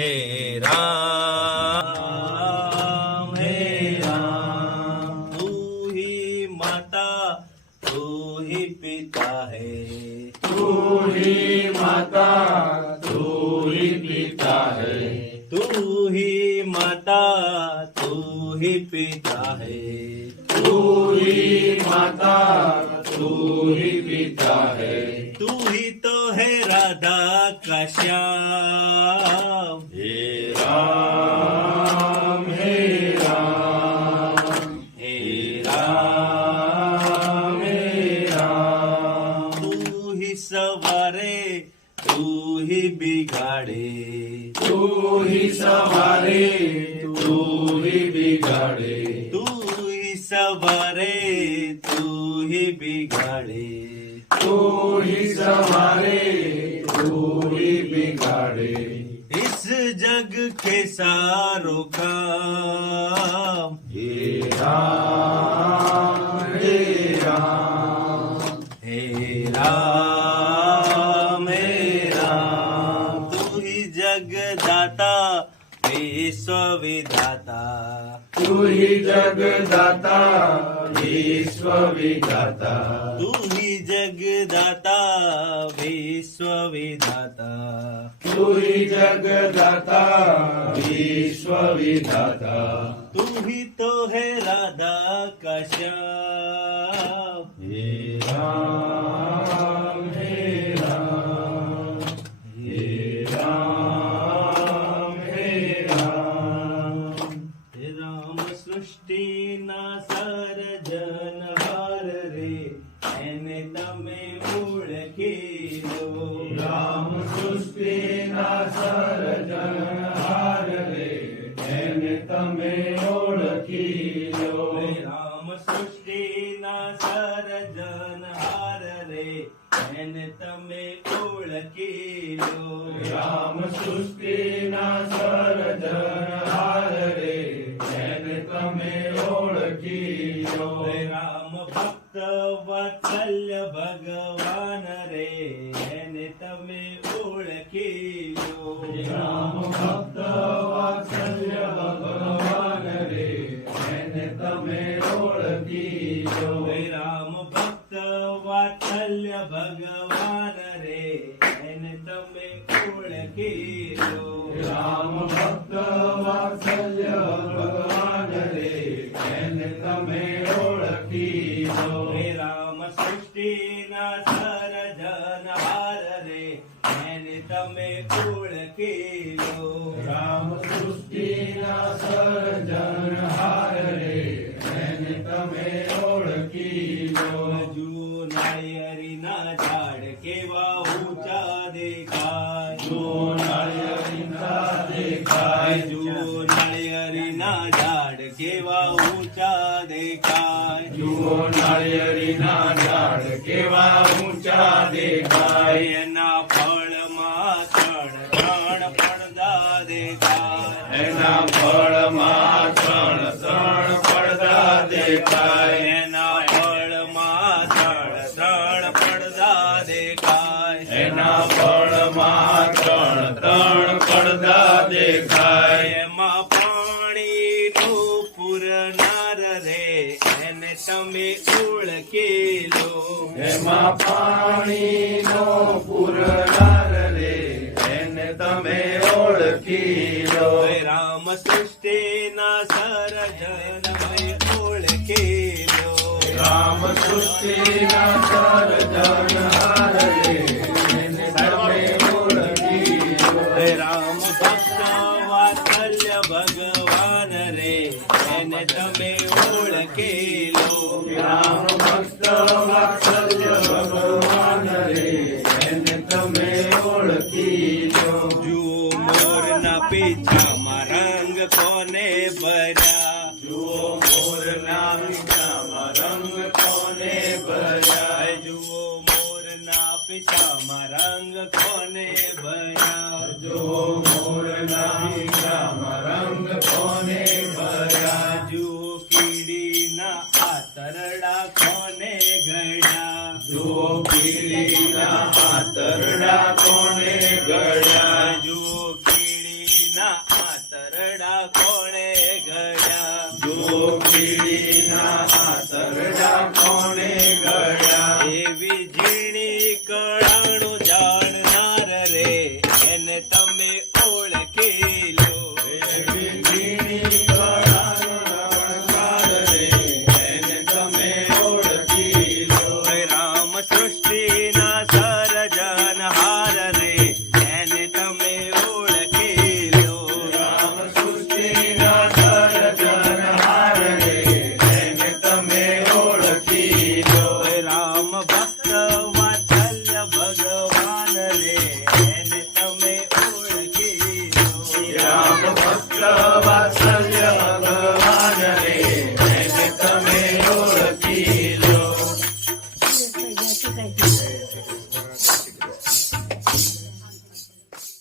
હે રામ. હે રામ. તું હી માતા તું હી પિતા હે. તું હી માતા તું હી પિતા હે. તું હી માતા તું હી પિતા હે. તું હી માતા તું પિતા હે. તું તો હે રાધા કશ્યા. बिगाड़े तू ही सवारे तू ही बिगाड़े तू ही सवारे तू ही बिगाड़े तू ही सवारे तू ही बिगाड़े इस जग के सारों का हे राम विधाता तू ही जगदाता विश्व विधाता तू ही जगदाता विश्व विधाता तू ही जगदाता विश्व विधाता तू ही तो है राधा का તમે ઓળખી લો રામ સૃષ્ટિ ના સર્જનહાર રે એને તમે ઓળખી લો રામ સૃષ્ટિના સર્જનહાર રે એને તમે ઓળખી લો રામ ભક્ત વત્સલ્ય ભગવાન રે ભગવાન રે એને તમે ઓળખી લો રામ ભક્ત વાત્સલ્ય ભગવાન રે એને તમે ઓળખી લો રામ સૃષ્ટિના સર્જનહાર રે એને તમે ઓળખી લો રામ સૃષ્ટિના ઝાડ કેવા ઊંચા દેખાય? જો નાળિયેરીના દેખાય જુઓ નાળિયેરીના ઝાડ કેવા ઊંચા દેખાય? જુઓ નાળિયેરીના ઝાડ કેવા ઊંચા દેખાય? એના ફળમાં ત્રણ ત્રણ પડદા દેખાય. એના ફળમાં ત્રણ ત્રણ પડદા દેખાય. દેખાય. એમાં પાણીનું પૂરનાર રે એને તમે ઓળખી લો એમાં પાણીનો પુરનાર રે એને તમે ઓળખી લો રામ સૃષ્ટિના સર્જનમય ઓળખી લો રામ સૃષ્ટિના સર્જનહાર તમે ઓળખેલો રામ ભક્ત વાત્સલ્ય ભગવાન રે એને તમે ઓળખી લો જુઓ મોરના પીછામાં રંગ કોને ભર્યા જુઓ મોરના પીછામાં રંગ કોને ભર્યા જુઓ મોરના પીછામાં રંગ કોને ભર્યા જુઓ મોરના પીછામાં પાતરડા કોને ગળ્યા જુઓ કીડીના પાતરડા કોને ગળ્યા જુઓ કીડીના પાતરડા કોને ગળ્યા જુઓ કીડીના પાતરડા કોને ગળ્યા એવી ઝીણી કળાણું જાણનાર રે એને તમે ઓળખી